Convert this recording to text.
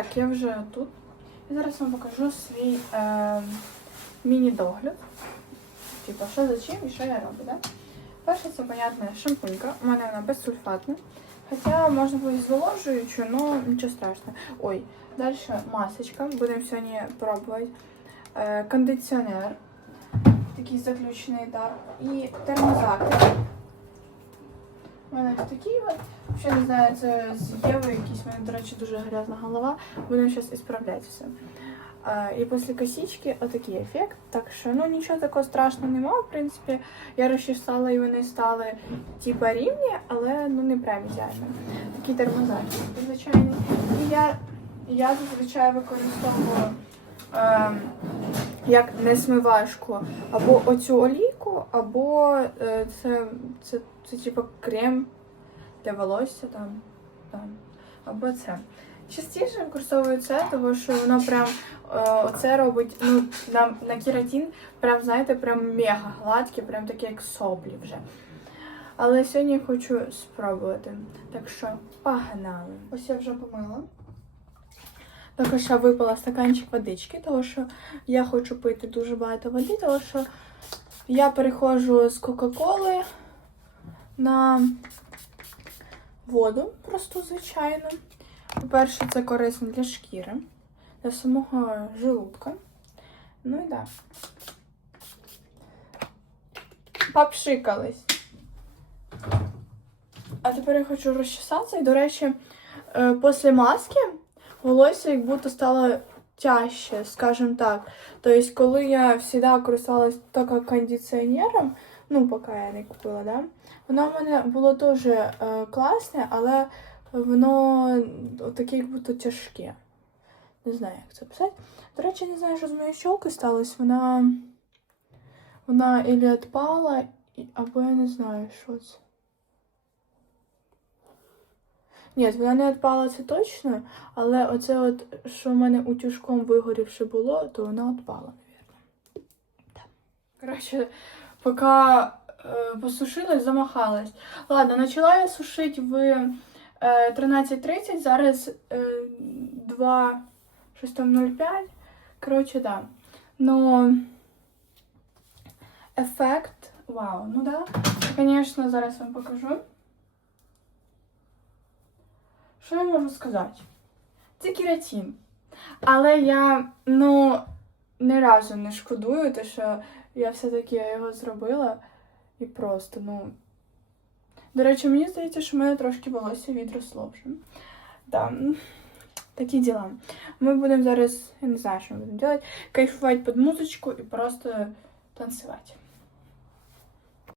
Так, я вже тут. І зараз вам покажу свій е, міні-догляд. Типа, що за чим і що я роблю, да? Перше, це, понятно, шампунька. У мене вона безсульфатна. Хоча можна було і зволожуючу, але нічого страшного. Ой, далі масочка. Будемо сьогодні пробувати. Е, кондиціонер. Такий заключений етап. І термозахист. Ось от. Ще не знаю, це з Єви якийсь, у мене, до речі, дуже грязна голова. Будемо зараз ісправляти все. А, і після косички отакий ефект. Так що ну нічого такого страшного немає, в принципі. Я розчесала і вони стали типа рівні, але ну не прям ідеально. Такий термозахист звичайний. І я, я зазвичай використовую ем, як несмивашку або оцю олійку, або е, це, це, це, типа крем для волосся там, там. або це. Частіше використовую це, тому що воно прям е, оце робить ну, на, на кератин, прям, знаєте, прям мега гладке, прям таке, як соплі вже. Але сьогодні я хочу спробувати. Так що погнали. Ось я вже помила. Також я випила стаканчик водички, тому що я хочу пити дуже багато води, тому що я переходжу з Кока-Коли на воду, просто звичайно. По-перше, це корисно для шкіри, для самого желудка. Ну і так. Попшикались. А тепер я хочу розчесатися. І, до речі, е, після маски волосся як будто стало тяжче, скажем так. Тобто, коли я завжди користувалась тільки кондиціонером, ну, поки я не купила, да, воно в мене було дуже е, класне, але воно таке, як будто тяжке. Не знаю, як це писати. До речі, не знаю, що з моєю щолкою сталося. Вона. Вона ілі відпала, або я не знаю, що це. Ні, вона не відпала, це точно, але оце от, що в мене утюжком вигорівши було, то вона відпала, мабуть. Коротше, поки е, посушилась, замахалась. Ладно, почала я сушити в е, 13.30, зараз е, 2, щось там 0,5. Коротше, да. Но ефект, вау, ну да. Звісно, зараз вам покажу. Що я можу сказати? Це кератин. Але я, ну, ні разу не шкодую, те, що я все-таки його зробила. І просто, ну. До речі, мені здається, що в мене трошки волосся відросло вже. Да. Такі діла. Ми будемо зараз, я не знаю, що ми будемо робити, кайфувати під музичку і просто танцювати.